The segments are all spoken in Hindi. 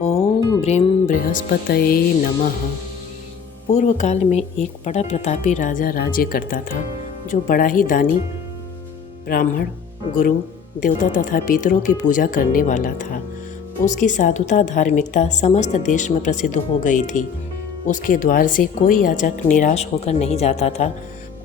ओम ब्रीं बृहस्पतये नमः। पूर्व काल में एक बड़ा प्रतापी राजा राज्य करता था, जो बड़ा ही दानी, ब्राह्मण, गुरु, देवता तथा पितरों की पूजा करने वाला था। उसकी साधुता, धार्मिकता समस्त देश में प्रसिद्ध हो गई थी। उसके द्वार से कोई याचक निराश होकर नहीं जाता था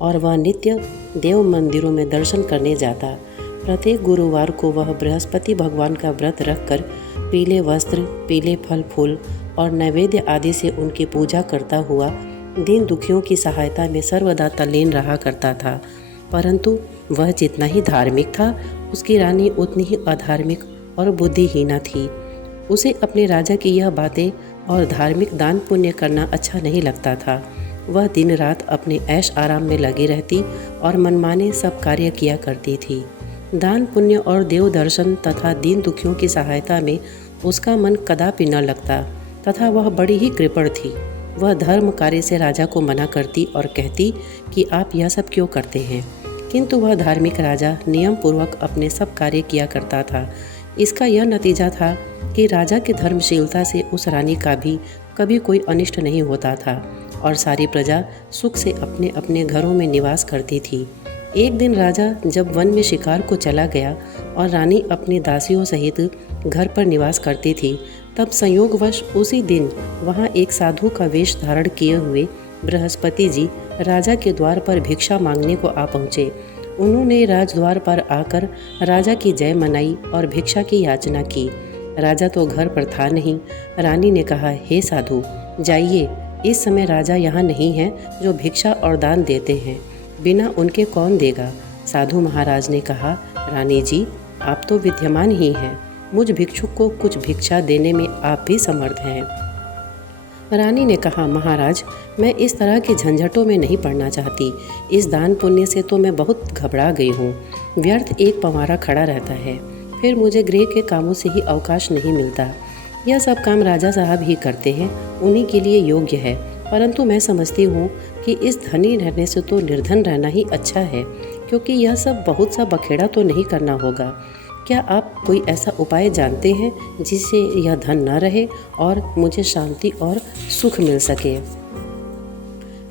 और वह नित्य देव मंदिरों में दर्शन करने जाता। प्रत्येक गुरुवार को वह बृहस्पति भगवान का व्रत रखकर पीले वस्त्र, पीले फल फूल और नैवेद्य आदि से उनकी पूजा करता हुआ दीन दुखियों की सहायता में सर्वदा तल्लीन रहा करता था। परंतु वह जितना ही धार्मिक था, उसकी रानी उतनी ही अधार्मिक और बुद्धिहीना थी। उसे अपने राजा की यह बातें और धार्मिक दान पुण्य करना अच्छा नहीं लगता था। वह दिन रात अपने ऐश आराम में लगी रहती और मनमाने सब कार्य किया करती थी। दान पुण्य और देव दर्शन तथा दीन दुखियों की सहायता में उसका मन कदापि न लगता तथा वह बड़ी ही कृपण थी। वह धर्म कार्य से राजा को मना करती और कहती कि आप यह सब क्यों करते हैं, किंतु वह धार्मिक राजा नियम पूर्वक अपने सब कार्य किया करता था। इसका यह नतीजा था कि राजा की धर्मशीलता से उस रानी का भी कभी कोई अनिष्ट नहीं होता था और सारी प्रजा सुख से अपने अपने घरों में निवास करती थी। एक दिन राजा जब वन में शिकार को चला गया और रानी अपनी दासियों सहित घर पर निवास करती थी, तब संयोगवश उसी दिन वहाँ एक साधु का वेश धारण किए हुए बृहस्पति जी राजा के द्वार पर भिक्षा मांगने को आ पहुँचे। उन्होंने राजद्वार पर आकर राजा की जय मनाई और भिक्षा की याचना की। राजा तो घर पर था नहीं। रानी ने कहा, हे साधु, जाइए, इस समय राजा यहाँ नहीं है जो भिक्षा और दान देते हैं, बिना उनके कौन देगा। साधु महाराज ने कहा, रानी जी, आप तो विद्यमान ही हैं, मुझ भिक्षुक को कुछ भिक्षा देने में आप भी समर्थ हैं। रानी ने कहा, महाराज, मैं इस तरह के झंझटों में नहीं पड़ना चाहती। इस दान पुण्य से तो मैं बहुत घबरा गई हूँ। व्यर्थ एक पंवारा खड़ा रहता है, फिर मुझे गृह के कामों से ही अवकाश नहीं मिलता। यह सब काम राजा साहब ही करते हैं, उन्हीं के लिए योग्य है। परंतु मैं समझती हूँ कि इस धनी रहने से तो निर्धन रहना ही अच्छा है, क्योंकि यह सब बहुत सा बखेड़ा तो नहीं करना होगा। क्या आप कोई ऐसा उपाय जानते हैं जिससे यह धन न रहे और मुझे शांति और सुख मिल सके?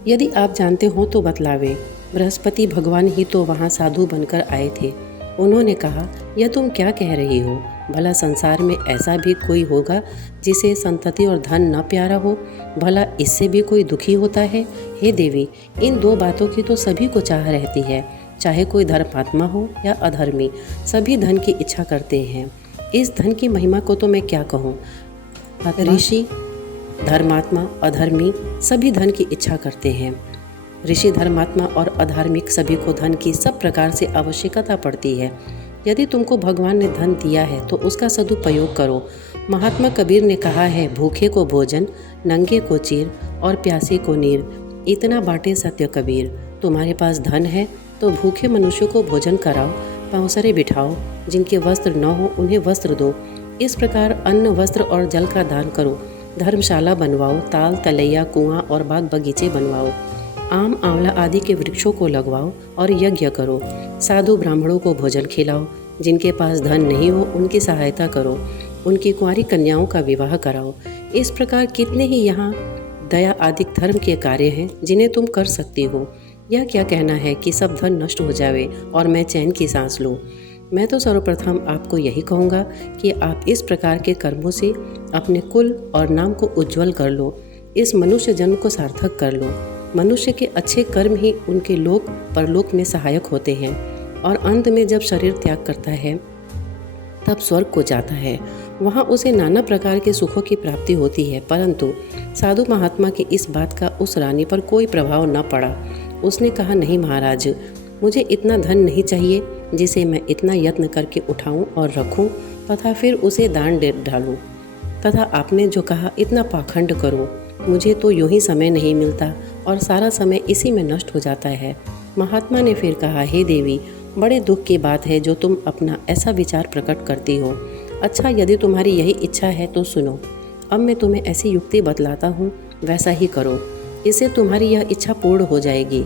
यदि आप जानते हो तो बतलावे। बृहस्पति भगवान ही तो वहाँ साधु बनकर आए थे। उन्होंने कहा, यह तुम क्या कह रही हो? भला संसार में ऐसा भी कोई होगा जिसे संतति और धन न प्यारा हो? भला इससे भी कोई दुखी होता है? हे देवी, इन दो बातों की तो सभी को चाह रहती है, चाहे कोई धर्मात्मा हो या अधर्मी, सभी धन की इच्छा करते हैं। इस धन की महिमा को तो मैं क्या कहूँ। ऋषि, धर्मात्मा, अधर्मी सभी धन की इच्छा करते हैं। ऋषि, धर्मात्मा और अधार्मिक सभी को धन की सब प्रकार से आवश्यकता पड़ती है। यदि तुमको भगवान ने धन दिया है तो उसका सदुपयोग करो। महात्मा कबीर ने कहा है, भूखे को भोजन, नंगे को चीर और प्यासे को नीर, इतना बांटे सत्य कबीर। तुम्हारे पास धन है तो भूखे मनुष्यों को भोजन कराओ, पांवसरे बिठाओ, जिनके वस्त्र न हो उन्हें वस्त्र दो। इस प्रकार अन्न, वस्त्र और जल का दान करो। धर्मशाला बनवाओ, ताल, तलैया, कुआं और बाग बगीचे बनवाओ। आम, आंवला आदि के वृक्षों को लगवाओ और यज्ञ करो। साधु ब्राह्मणों को भोजन खिलाओ। जिनके पास धन नहीं हो उनकी सहायता करो। उनकी कुंवारी कन्याओं का विवाह कराओ। इस प्रकार कितने ही यहाँ दया आदि धर्म के कार्य हैं जिन्हें तुम कर सकती हो। यह क्या कहना है कि सब धन नष्ट हो जावे और मैं चैन की सांस लूँ? मैं तो सर्वप्रथम आपको यही कहूँगा कि आप इस प्रकार के कर्मों से अपने कुल और नाम को उज्ज्वल कर लो। इस मनुष्य जन्म को सार्थक कर लो। मनुष्य के अच्छे कर्म ही उनके लोक परलोक में सहायक होते हैं और अंत में जब शरीर त्याग करता है तब स्वर्ग को जाता है। वहाँ उसे नाना प्रकार के सुखों की प्राप्ति होती है। परंतु साधु महात्मा की इस बात का उस रानी पर कोई प्रभाव न पड़ा। उसने कहा, नहीं महाराज, मुझे इतना धन नहीं चाहिए जिसे मैं इतना यत्न करके उठाऊं और रखूं तथा फिर उसे दान दे डालूं। तथा आपने जो कहा, इतना पाखंड करो, मुझे तो यूं ही समय नहीं मिलता और सारा समय इसी में नष्ट हो जाता है। महात्मा ने फिर कहा, हे देवी, बड़े दुख की बात है जो तुम अपना ऐसा विचार प्रकट करती हो। अच्छा, यदि तुम्हारी यही इच्छा है तो सुनो। अब मैं तुम्हें ऐसी युक्ति बतलाता हूँ, वैसा ही करो। इससे तुम्हारी यह इच्छा पूर्ण हो जाएगी।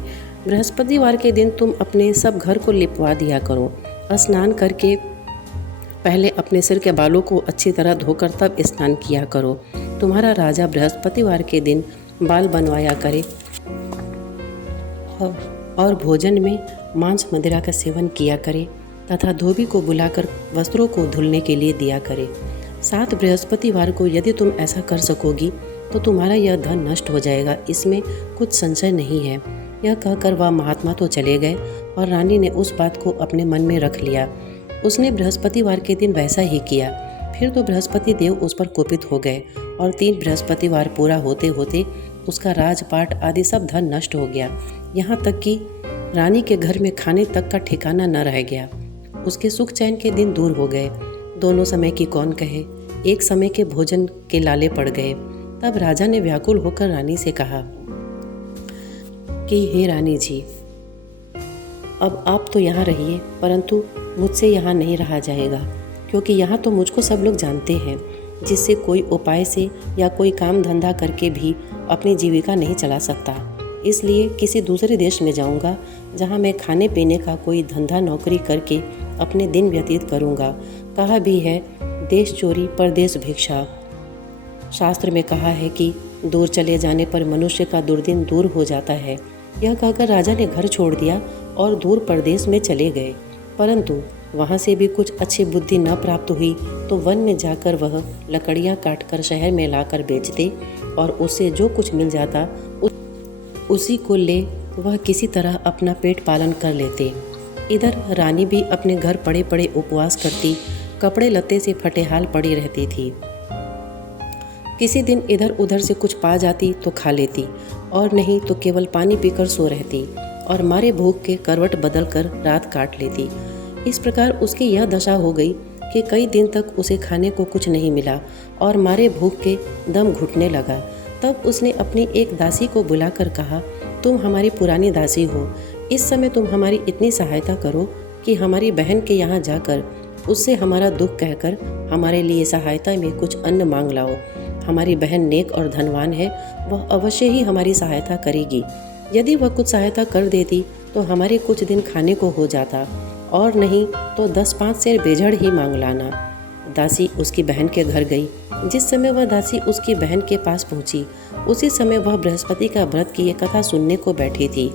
बृहस्पतिवार के दिन तुम अपने सब घर को लिपवा दिया करो। स्नान करके पहले अपने सिर के बालों को अच्छी तरह धोकर तब स्नान किया करो। तुम्हारा राजा बृहस्पतिवार के दिन बाल बनवाया करे और भोजन में मांस मदिरा का सेवन किया करे तथा धोबी को बुलाकर वस्त्रों को धुलने के लिए दिया करे। 7 बृहस्पतिवार को यदि तुम ऐसा कर सकोगी तो तुम्हारा यह धन नष्ट हो जाएगा, इसमें कुछ संशय नहीं है। यह कहकर वह महात्मा तो चले गए और रानी ने उस बात को अपने मन में रख लिया। उसने बृहस्पतिवार के दिन वैसा ही किया। फिर तो बृहस्पति देव उस पर कोपित हो गए और 3 बृहस्पतिवार पूरा होते होते उसका राजपाट आदि सब धन नष्ट हो गया। यहाँ तक कि रानी के घर में खाने तक का ठिकाना न रह गया। उसके सुख चैन के दिन दूर हो गए। दोनों समय की कौन कहे, एक समय के भोजन के लाले पड़ गए। तब राजा ने व्याकुल होकर रानी से कहा कि हे रानी जी, अब आप तो यहाँ रहिए, परंतु मुझसे यहाँ नहीं रहा जाएगा, क्योंकि यहाँ तो मुझको सब लोग जानते हैं, जिससे कोई उपाय से या कोई काम धंधा करके भी अपनी जीविका नहीं चला सकता। इसलिए किसी दूसरे देश में जाऊँगा, जहाँ मैं खाने पीने का कोई धंधा नौकरी करके अपने दिन व्यतीत करूँगा। कहा भी है, देश चोरी परदेश भिक्षा। शास्त्र में कहा है कि दूर चले जाने पर मनुष्य का दुर्दिन दूर हो जाता है। यह कहकर राजा ने घर छोड़ दिया और दूर परदेश में चले गए। परंतु वहाँ से भी कुछ अच्छी बुद्धि न प्राप्त हुई तो वन में जाकर वह लकड़ियाँ काटकर शहर में लाकर बेचते और उससे जो कुछ मिल जाता उसी को ले वह किसी तरह अपना पेट पालन कर लेते। इधर रानी भी अपने घर पड़े पड़े उपवास करती, कपड़े लत्ते से फटेहाल पड़ी रहती थी। किसी दिन इधर उधर से कुछ पा जाती तो खा लेती और नहीं तो केवल पानी पीकर सो रहती और मारे भूख के करवट बदल कर रात काट लेती। इस प्रकार उसकी यह दशा हो गई कि कई दिन तक उसे खाने को कुछ नहीं मिला और मारे भूख के दम घुटने लगा। तब उसने अपनी एक दासी को बुलाकर कहा, तुम हमारी पुरानी दासी हो, इस समय तुम हमारी इतनी सहायता करो कि हमारी बहन के यहाँ जाकर उससे हमारा दुख कहकर हमारे लिए सहायता में कुछ अन्न मांग लाओ। हमारी बहन नेक और धनवान है, वह अवश्य ही हमारी सहायता करेगी। यदि वह कुछ सहायता कर देती तो हमारे कुछ दिन खाने को हो जाता, और नहीं तो 10-5 सेर बेझड़ ही मांग लाना। दासी उसकी बहन के घर गई। जिस समय वह दासी उसकी बहन के पास पहुंची, उसी समय वह बृहस्पति का व्रत की ये कथा सुनने को बैठी थी।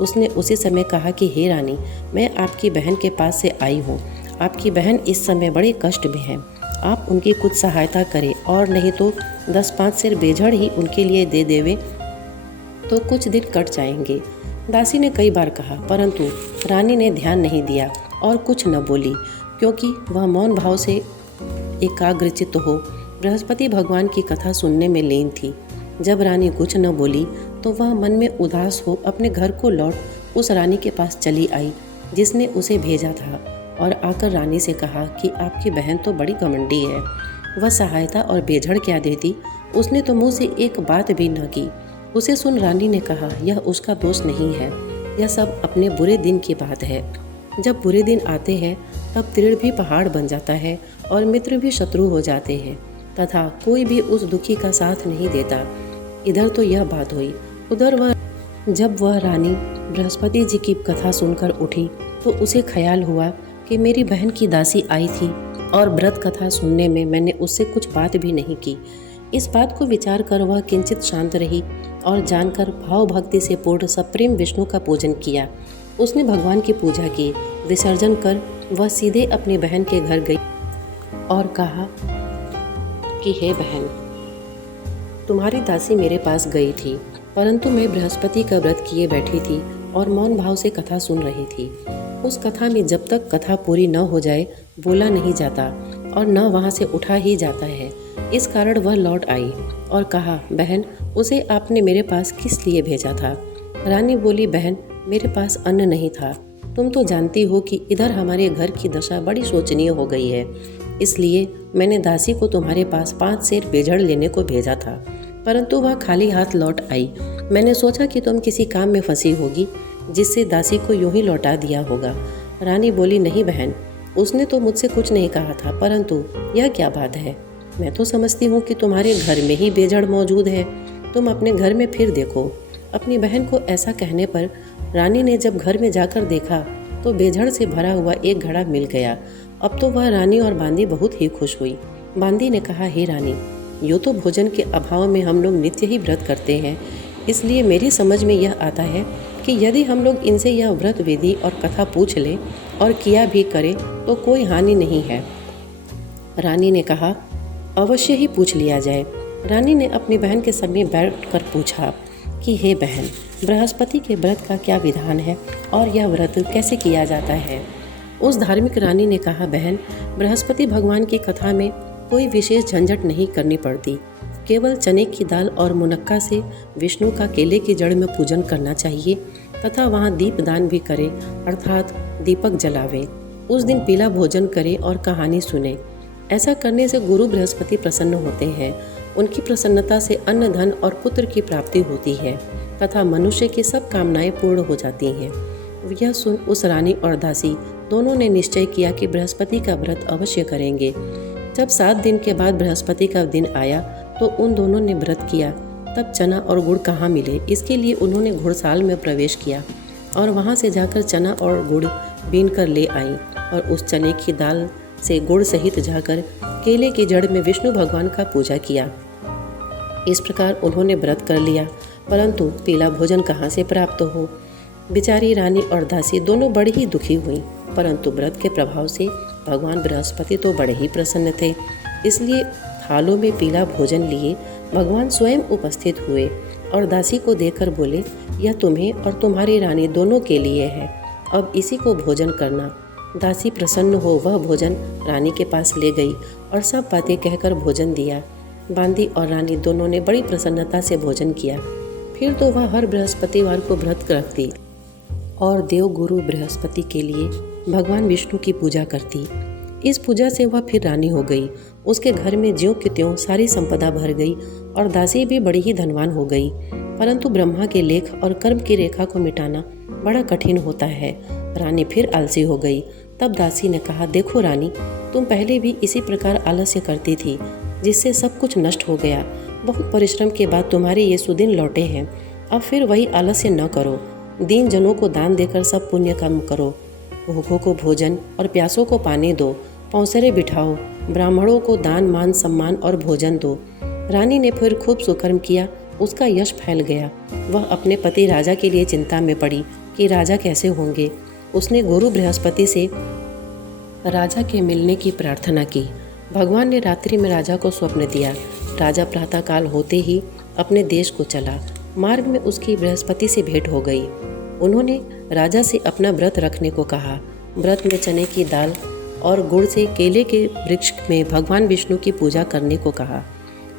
उसने उसी समय कहा कि हे रानी, मैं आपकी बहन के पास से आई हूँ। आपकी बहन इस समय बड़े कष्ट में है, आप उनकी कुछ सहायता करें, और नहीं तो 10-5 सेर बेझड़ ही उनके लिए दे देवे तो कुछ दिन कट जाएंगे। दासी ने कई बार कहा, परंतु रानी ने ध्यान नहीं दिया और कुछ न बोली, क्योंकि वह मौन भाव से एकाग्रचित्त हो बृहस्पति भगवान की कथा सुनने में लीन थी। जब रानी कुछ न बोली तो वह मन में उदास हो अपने घर को लौट उस रानी के पास चली आई जिसने उसे भेजा था, और आकर रानी से कहा कि आपकी बहन तो बड़ी घमंडी है, वह सहायता और बेझड़ क्या देती, उसने तो मुँह से एक बात भी न की। उसे सुन रानी ने कहा, यह उसका दोष नहीं है, यह सब अपने बुरे दिन की बात है। जब बुरे दिन आते हैं तब तीर भी पहाड़ बन जाता है और मित्र भी शत्रु हो जाते हैं, तथा कोई भी उस दुखी का साथ नहीं देता। इधर तो यह बात हुई। उधर जब वह रानी बृहस्पति जी की कथा सुनकर उठी तो उसे ख्याल हुआ कि मेरी बहन की दासी आई थी और व्रत कथा सुनने में मैंने उससे कुछ बात भी नहीं की। इस बात को विचार कर वह किंचित शांत रही और जानकर भाव भक्ति से पूर्ण सप्रेम विष्णु का पूजन किया। उसने भगवान की पूजा की। विसर्जन कर वह सीधे अपनी बहन के घर गई और कहा कि हे बहन, तुम्हारी दासी मेरे पास गई थी, परंतु मैं बृहस्पति का व्रत किए बैठी थी और मौन भाव से कथा सुन रही थी। उस कथा में जब तक कथा पूरी न हो जाए बोला नहीं जाता और न वहाँ से उठा ही जाता है। इस कारण वह लौट आई और कहा, बहन, उसे आपने मेरे पास किस लिए भेजा था? रानी बोली, बहन, मेरे पास अन्न नहीं था। तुम तो जानती हो कि इधर हमारे घर की दशा बड़ी शोचनीय हो गई है, इसलिए मैंने दासी को तुम्हारे पास 5 सेर बेझड़ लेने को भेजा था, परंतु वह खाली हाथ लौट आई। मैंने सोचा कि तुम किसी काम में फंसी होगी, जिससे दासी को यूं ही लौटा दिया होगा। रानी बोली, नहीं बहन, उसने तो मुझसे कुछ नहीं कहा था, परंतु यह क्या बात है? मैं तो समझती हूँ कि तुम्हारे घर में ही बेझड़ मौजूद है, तुम अपने घर में फिर देखो। अपनी बहन को ऐसा कहने पर रानी ने जब घर में जाकर देखा तो बेझड़ से भरा हुआ एक घड़ा मिल गया अब तो वह रानी और बांदी बहुत ही खुश हुई। बांदी ने कहा, हे रानी, यूँ तो भोजन के अभाव में हम लोग नित्य ही व्रत करते हैं, इसलिए मेरी समझ में यह आता है कि यदि हम लोग इनसे यह व्रत विधि और कथा पूछ लें और किया भी करें तो कोई हानि नहीं है। रानी ने कहा, अवश्य ही पूछ लिया जाए। रानी ने अपनी बहन के सामने बैठकर पूछा कि हे बहन, बृहस्पति के व्रत का क्या विधान है और यह व्रत कैसे किया जाता है। उस धार्मिक रानी ने कहा, बहन, बृहस्पति भगवान की कथा में कोई विशेष झंझट नहीं करनी पड़ती। केवल चने की दाल और मुनक्का से विष्णु का केले की जड़ में पूजन करना चाहिए तथा वहाँ दीपदान भी करे, अर्थात दीपक जलावे। उस दिन पीला भोजन करे और कहानी सुने। ऐसा करने से गुरु बृहस्पति प्रसन्न होते हैं। उनकी प्रसन्नता से अन्न, धन और पुत्र की प्राप्ति होती है तथा मनुष्य की सब कामनाएं पूर्ण हो जाती हैं। यह सुन उस रानी और दासी दोनों ने निश्चय किया कि बृहस्पति का व्रत अवश्य करेंगे। जब 7 दिन के बाद बृहस्पति का दिन आया तो उन दोनों ने व्रत किया। तब चना और गुड़ कहाँ मिले, इसके लिए उन्होंने घुड़साल में प्रवेश किया और वहाँ से जाकर चना और गुड़ बीन कर ले आई और उस चने की दाल से गुड़ सहित जाकर केले की जड़ में विष्णु भगवान का पूजा किया। इस प्रकार उन्होंने व्रत कर लिया, परंतु पीला भोजन कहाँ से प्राप्त हो। बेचारी रानी और दासी दोनों बड़ी ही दुखी हुई, परंतु व्रत के प्रभाव से भगवान बृहस्पति तो बड़े ही प्रसन्न थे। इसलिए थालों में पीला भोजन लिए भगवान स्वयं उपस्थित हुए और दासी को देखकर बोले, यह तुम्हें और तुम्हारी रानी दोनों के लिए है, अब इसी को भोजन करना। दासी प्रसन्न हो वह भोजन रानी के पास ले गई और सब बातें कहकर भोजन दिया। बांदी और रानी दोनों ने बड़ी प्रसन्नता से भोजन किया। फिर तो वह हर बृहस्पतिवार को व्रत रखती और देव गुरु बृहस्पति के लिए भगवान विष्णु की पूजा करती। इस पूजा से वह फिर रानी हो गई। उसके घर में ज्यों की त्यों सारी संपदा भर गई और दासी भी बड़ी ही धनवान हो गई। परंतु ब्रह्मा के लेख और कर्म की रेखा को मिटाना बड़ा कठिन होता है। रानी फिर आलसी हो गई। तब दासी ने कहा, देखो रानी, तुम पहले भी इसी प्रकार आलस्य करती थी, जिससे सब कुछ नष्ट हो गया। बहुत परिश्रम के बाद तुम्हारे ये सुदिन लौटे हैं। अब फिर वही आलस्य न करो। दीन जनों को दान देकर सब पुण्य कर्म करो। भूखों को भोजन और प्यासों को पानी दो। पौंसरे बिठाओ। ब्राह्मणों को दान, मान, सम्मान और भोजन दो। रानी ने फिर खूब सुकर्म किया। उसका यश फैल गया। वह अपने पति राजा के लिए चिंता में पड़ी कि राजा कैसे होंगे। उसने गुरु बृहस्पति से राजा के मिलने की प्रार्थना की। भगवान ने रात्रि में राजा को स्वप्न दिया। राजा प्रातःकाल होते ही अपने देश को चला। मार्ग में उसकी बृहस्पति से भेंट हो गई। उन्होंने राजा से अपना व्रत रखने को कहा। व्रत में चने की दाल और गुड़ से केले के वृक्ष में भगवान विष्णु की पूजा करने को कहा।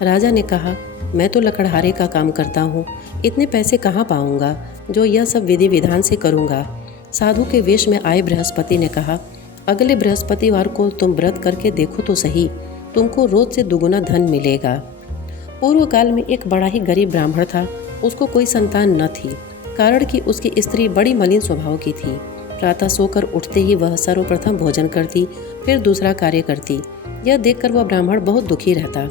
राजा ने कहा, मैं तो लकड़हारे का काम करता हूँ, इतने पैसे कहाँ पाऊँगा जो यह सब विधि विधान से करूँगा। साधु के वेश में आए बृहस्पति ने कहा, अगले बृहस्पतिवार को तुम व्रत करके देखो तो सही, तुमको रोज से दुगुना धन मिलेगा। पूर्व काल में एक बड़ा ही गरीब ब्राह्मण था। उसको कोई संतान न थी, कारण कि उसकी स्त्री बड़ी मलिन स्वभाव की थी। प्रातः सोकर उठते ही वह सर्वप्रथम भोजन करती, फिर दूसरा कार्य करती। यह देखकर वह ब्राह्मण बहुत दुखी रहता।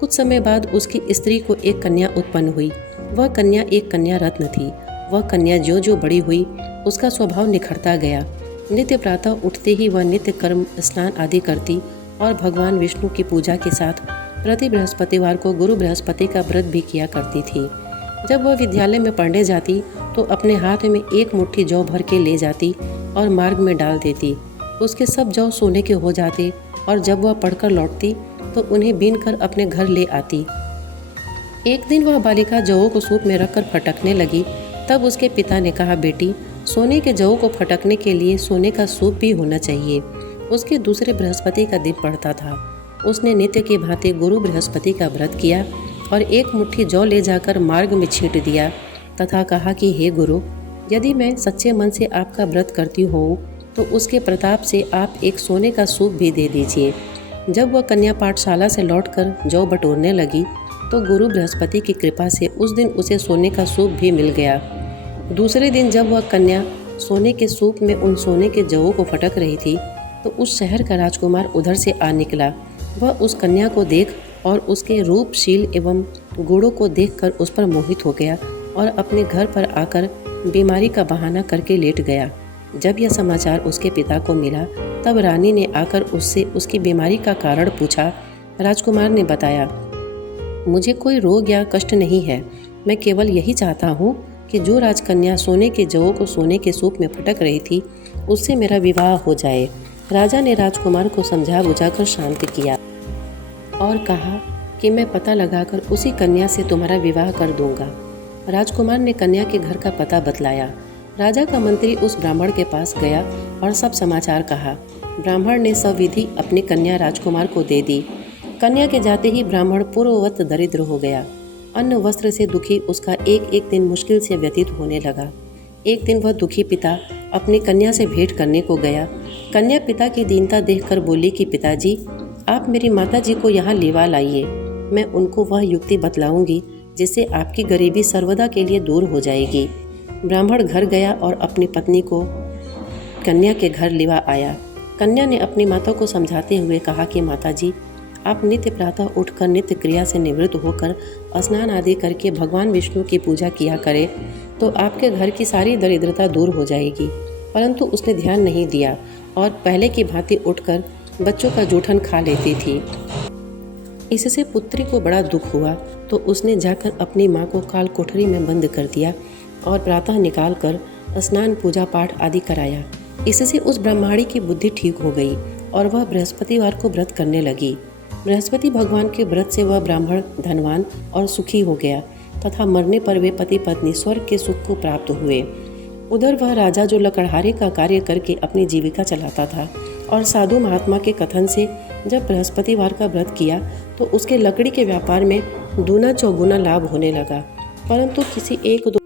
कुछ समय बाद उसकी स्त्री को एक कन्या उत्पन्न हुई। वह कन्या एक कन्या रत्न थी। वह कन्या जो जो बड़ी हुई उसका स्वभाव निखरता गया। नित्य प्रातः उठते ही वह नित्य कर्म, स्नान आदि करती और भगवान विष्णु की पूजा के साथ प्रति बृहस्पतिवार को गुरु बृहस्पति का व्रत भी किया करती थी। जब वह विद्यालय में पढ़ने जाती तो अपने हाथ में एक मुट्ठी जौ भर के ले जाती और मार्ग में डाल देती। उसके सब जौ सोने के हो जाते और जब वह पढ़कर लौटती तो उन्हें बीन कर अपने घर ले आती। एक दिन वह बालिका जौओं को सूप में रखकर फटकने लगी। तब उसके पिता ने कहा, बेटी, सोने के जौ को फटकने के लिए सोने का सूप भी होना चाहिए। उसके दूसरे बृहस्पति का दिन पड़ता था। उसने नित्य की भांति गुरु बृहस्पति का व्रत किया और एक मुट्ठी जौ ले जाकर मार्ग में छींट दिया तथा कहा कि हे गुरु, यदि मैं सच्चे मन से आपका व्रत करती हूँ तो उसके प्रताप से आप एक सोने का सूप भी दे दीजिए। जब वह कन्या पाठशाला से लौटकर जौ बटोरने लगी तो गुरु बृहस्पति की कृपा से उस दिन उसे सोने का सूप भी मिल गया। दूसरे दिन जब वह कन्या सोने के सूप में उन सोने के जौओं को फटक रही थी तो उस शहर का राजकुमार उधर से आ निकला। वह उस कन्या को देख और उसके रूप, शील एवं गुणों को देखकर उस पर मोहित हो गया और अपने घर पर आकर बीमारी का बहाना करके लेट गया। जब यह समाचार उसके पिता को मिला तब रानी ने आकर उससे उसकी बीमारी का कारण पूछा। राजकुमार ने बताया, मुझे कोई रोग या कष्ट नहीं है, मैं केवल यही चाहता हूँ कि जो राजकन्या सोने के जवों को सोने के सूप में फटक रही थी उससे मेरा विवाह हो जाए। राजा ने राजकुमार को समझा बुझाकर शांत किया और कहा कि मैं पता लगाकर उसी कन्या से तुम्हारा विवाह कर दूंगा। राजकुमार ने कन्या के घर का पता बतलाया। राजा का मंत्री उस ब्राह्मण के पास गया और सब समाचार कहा। ब्राह्मण ने सविधि अपनी कन्या राजकुमार को दे दी। कन्या के जाते ही ब्राह्मण पूर्ववत दरिद्र हो गया। अन्न वस्त्र से दुखी उसका एक एक दिन मुश्किल से व्यतीत होने लगा। एक दिन वह दुखी पिता अपनी कन्या से भेंट करने को गया। कन्या पिता की दीनता देखकर बोली कि पिताजी, आप मेरी माता जी को यहाँ लिवा लाइए, मैं उनको वह युक्ति बतलाऊंगी जिससे आपकी गरीबी सर्वदा के लिए दूर हो जाएगी। ब्राह्मण घर गया और अपनी पत्नी को कन्या के घर लिवा आया। कन्या ने अपनी माता को समझाते हुए कहा कि माताजी, आप नित्य प्रातः उठकर नित्य क्रिया से निवृत्त होकर स्नान आदि करके भगवान विष्णु की पूजा किया करें तो आपके घर की सारी दरिद्रता दूर हो जाएगी। परंतु उसने ध्यान नहीं दिया और पहले की भांति उठकर बच्चों का जूठन खा लेती थी। इससे पुत्री को बड़ा दुख हुआ तो उसने जाकर अपनी माँ को काल कोठरी में बंद कर दिया और प्रातः निकाल कर स्नान पूजा पाठ आदि कराया। इससे उस ब्रह्माणी की बुद्धि ठीक हो गई और वह बृहस्पतिवार को व्रत करने लगी। बृहस्पति भगवान के व्रत से वह ब्राह्मण धनवान और सुखी हो गया तथा मरने पर वे पति पत्नी स्वर्ग के सुख को प्राप्त हुए। उधर वह राजा जो लकड़हारे का कार्य करके अपनी जीविका चलाता था और साधु महात्मा के कथन से जब बृहस्पतिवार का व्रत किया तो उसके लकड़ी के व्यापार में दूना चौगुना लाभ होने लगा। परंतु किसी एक दो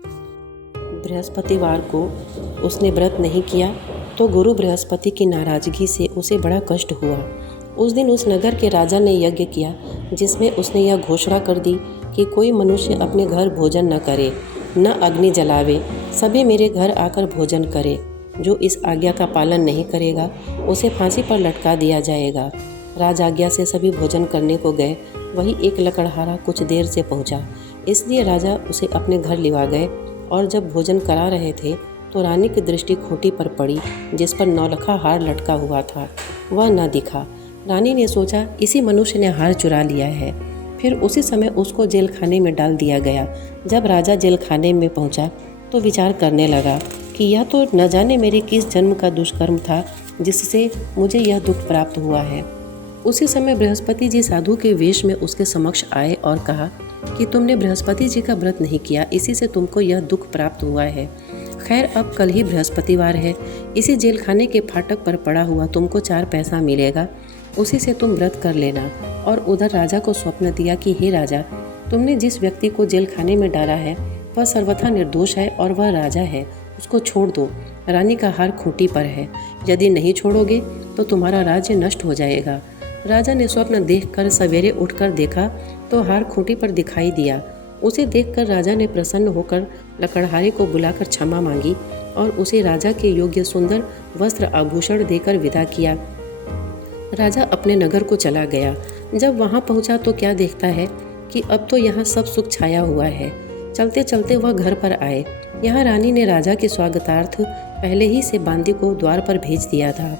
बृहस्पतिवार को उसने व्रत नहीं किया तो गुरु बृहस्पति की नाराजगी से उसे बड़ा कष्ट हुआ। उस दिन उस नगर के राजा ने यज्ञ किया जिसमें उसने यह घोषणा कर दी कि कोई मनुष्य अपने घर भोजन न करे, न अग्नि जलावे, सभी मेरे घर आकर भोजन करे। जो इस आज्ञा का पालन नहीं करेगा उसे फांसी पर लटका दिया जाएगा। राज आज्ञा से सभी भोजन करने को गए। वही एक लकड़हारा कुछ देर से पहुंचा, इसलिए राजा उसे अपने घर लिवा गए और जब भोजन करा रहे थे तो रानी की दृष्टि खूंटी पर पड़ी जिस पर नौलखा हार लटका हुआ था। वह न दिखा। रानी ने सोचा इसी मनुष्य ने हार चुरा लिया है। फिर उसी समय उसको जेल खाने में डाल दिया गया। जब राजा जेल खाने में पहुंचा तो विचार करने लगा कि यह तो न जाने मेरे किस जन्म का दुष्कर्म था जिससे मुझे यह दुख प्राप्त हुआ है। उसी समय बृहस्पति जी साधु के वेश में उसके समक्ष आए और कहा कि तुमने बृहस्पति जी का व्रत नहीं किया, इसी से तुमको यह दुख प्राप्त हुआ है। खैर, अब कल ही बृहस्पतिवार है, इसी जेल खाने के फाटक पर पड़ा हुआ तुमको 4 पैसा मिलेगा, उसी से तुम व्रत कर लेना। और उधर राजा को स्वप्न दिया कि हे राजा, तुमने जिस व्यक्ति को जेल खाने में डाला है वह सर्वथा निर्दोष है और वह राजा है, उसको छोड़ दो। रानी का हार खूंटी पर है, यदि नहीं छोड़ोगे तो तुम्हारा राज्य नष्ट हो जाएगा। राजा ने स्वप्न देखकर सवेरे उठकर देखा तो हार खूंटी पर दिखाई दिया। उसे देखकर राजा ने प्रसन्न होकर लकड़हारे को बुलाकर क्षमा मांगी और उसे राजा के योग्य सुंदर वस्त्र आभूषण देकर विदा किया। राजा अपने नगर को चला गया। जब वहां पहुंचा तो क्या देखता है कि अब तो यहाँ सब सुख छाया हुआ है। चलते चलते वह घर पर आए। यहाँ रानी ने राजा के स्वागतार्थ पहले ही से बांदी को द्वार पर भेज दिया था।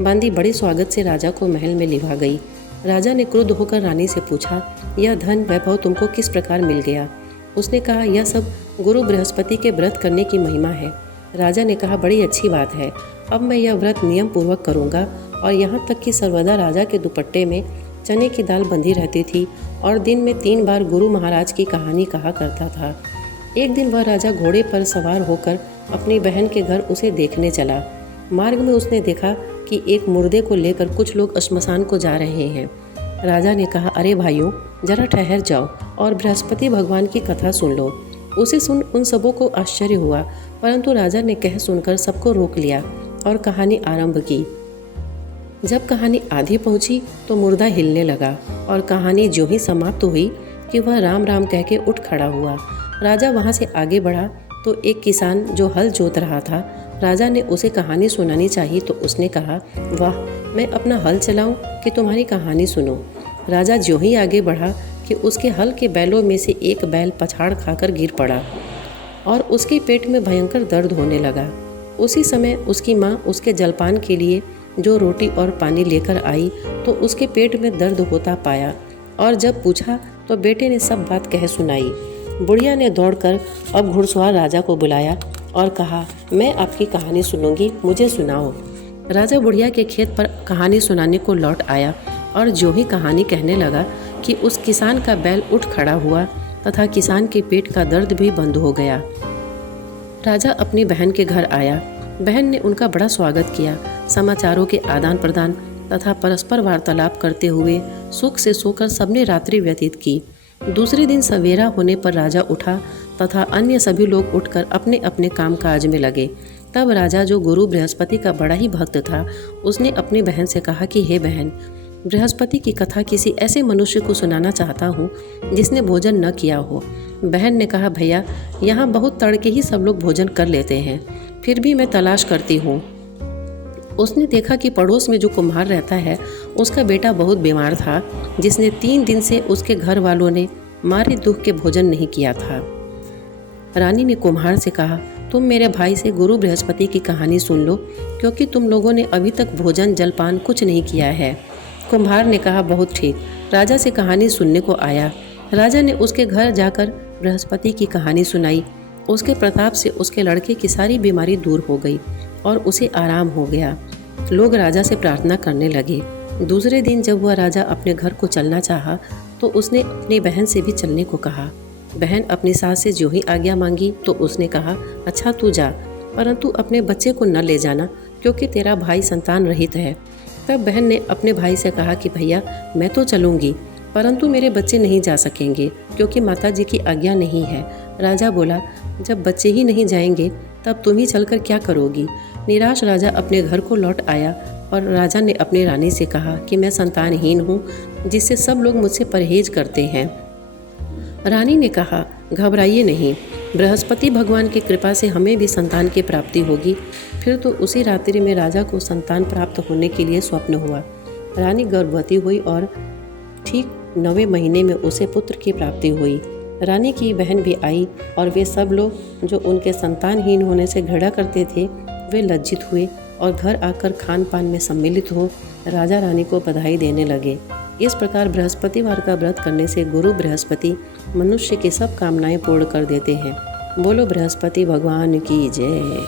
बांदी बड़े स्वागत से राजा को महल में लिवा गई। राजा ने क्रुद्ध होकर रानी से पूछा, यह धन वैभव तुमको किस प्रकार मिल गया? उसने कहा, यह सब गुरु बृहस्पति के व्रत करने की महिमा है। राजा ने कहा, बड़ी अच्छी बात है, अब मैं यह व्रत नियम पूर्वक करूँगा। और यहाँ तक कि सर्वदा राजा के दुपट्टे में चने की दाल बंधी रहती थी और दिन में 3 बार गुरु महाराज की कहानी कहा करता था। एक दिन वह राजा घोड़े पर सवार होकर अपनी बहन के घर उसे देखने चला। मार्ग में उसने देखा कि एक मुर्दे को लेकर कुछ लोग श्मशान को जा रहे हैं। राजा ने कहा, अरे भाइयों, जरा ठहर जाओ और बृहस्पति भगवान की कथा सुन लो। उसे सुन उन सबों को आश्चर्य हुआ, परंतु राजा ने कह सुनकर सबको रोक लिया और कहानी आरंभ की। जब कहानी आधी पहुंची तो मुर्दा हिलने लगा और कहानी जो ही समाप्त हुई कि वह राम राम कह के उठ खड़ा हुआ। राजा वहां से आगे बढ़ा तो एक किसान जो हल जोत रहा था, राजा ने उसे कहानी सुनानी चाहिए तो उसने कहा, वाह, मैं अपना हल चलाऊं कि तुम्हारी कहानी सुनो। राजा जो ही आगे बढ़ा कि उसके हल के बैलों में से एक बैल पछाड़ खाकर गिर पड़ा और उसके पेट में भयंकर दर्द होने लगा। उसी समय उसकी माँ उसके जलपान के लिए जो रोटी और पानी लेकर आई तो उसके पेट में दर्द होता पाया, और जब पूछा तो बेटे ने सब बात कह सुनाई। बुढ़िया ने दौड़कर अब घुड़सवार राजा को बुलाया और कहा, मैं आपकी कहानी सुनूंगी, मुझे सुनाओ। राजा बुढ़िया के खेत पर कहानी सुनाने को लौट आया और जो ही कहानी कहने लगा कि उस किसान का बैल उठ खड़ा हुआ तथा किसान के पेट का दर्द भी बंद हो गया। राजा अपनी बहन के घर आया। बहन ने उनका बड़ा स्वागत किया। समाचारों के आदान प्रदान तथा परस्पर वार्तालाप करते हुए सुख से सोकर सबने रात्रि व्यतीत की। दूसरे दिन सवेरा होने पर राजा उठा तथा अन्य सभी लोग उठकर अपने अपने कामकाज में लगे। तब राजा, जो गुरु बृहस्पति का बड़ा ही भक्त था, उसने अपनी बहन से कहा कि हे बहन, बृहस्पति की कथा किसी ऐसे मनुष्य को सुनाना चाहता हूँ जिसने भोजन न किया हो। बहन ने कहा, भैया, यहाँ बहुत तड़के ही सब लोग भोजन कर लेते हैं, फिर भी मैं तलाश करती हूँ। उसने देखा कि पड़ोस में जो कुम्हार रहता है उसका बेटा बहुत बीमार था, जिसने 3 दिन से उसके घर वालों ने मारे दुख के भोजन नहीं किया था। रानी ने कुम्हार से कहा, तुम मेरे भाई से गुरु बृहस्पति की कहानी सुन लो, क्योंकि तुम लोगों ने अभी तक भोजन जलपान कुछ नहीं किया है। कुम्हार ने कहा, बहुत ठीक, राजा से कहानी सुनने को आया। राजा ने उसके घर जाकर बृहस्पति की कहानी सुनाई। उसके प्रताप से उसके लड़के की सारी बीमारी दूर हो गई और उसे आराम हो गया। लोग राजा से प्रार्थना करने लगे। दूसरे दिन जब वह राजा अपने घर को चलना चाहा तो उसने अपनी बहन से भी चलने को कहा। बहन अपनी सास से जो ही आज्ञा मांगी तो उसने कहा, अच्छा तू जा, परंतु अपने बच्चे को न ले जाना, क्योंकि तेरा भाई संतान रहित है। तब बहन ने अपने भाई से कहा कि भैया, मैं तो चलूँगी, परंतु मेरे बच्चे नहीं जा सकेंगे, क्योंकि माता जी की आज्ञा नहीं है। राजा बोला, जब बच्चे ही नहीं जाएंगे तब तुम ही चलकर क्या करोगी। निराश राजा अपने घर को लौट आया और राजा ने अपनी रानी से कहा कि मैं संतानहीन हूँ, जिससे सब लोग मुझसे परहेज करते हैं। रानी ने कहा, घबराइए नहीं, बृहस्पति भगवान की कृपा से हमें भी संतान की प्राप्ति होगी। फिर तो उसी रात्रि में राजा को संतान प्राप्त होने के लिए स्वप्न हुआ। रानी गर्भवती हुई और ठीक 9वें महीने में उसे पुत्र की प्राप्ति हुई। रानी की बहन भी आई और वे सब लोग जो उनके संतानहीन होने से घृणा करते थे, वे लज्जित हुए और घर आकर खान पान में सम्मिलित हो राजा रानी को बधाई देने लगे। इस प्रकार बृहस्पतिवार का व्रत करने से गुरु बृहस्पति मनुष्य की सब कामनाएं पूर्ण कर देते हैं। बोलो बृहस्पति भगवान की जय।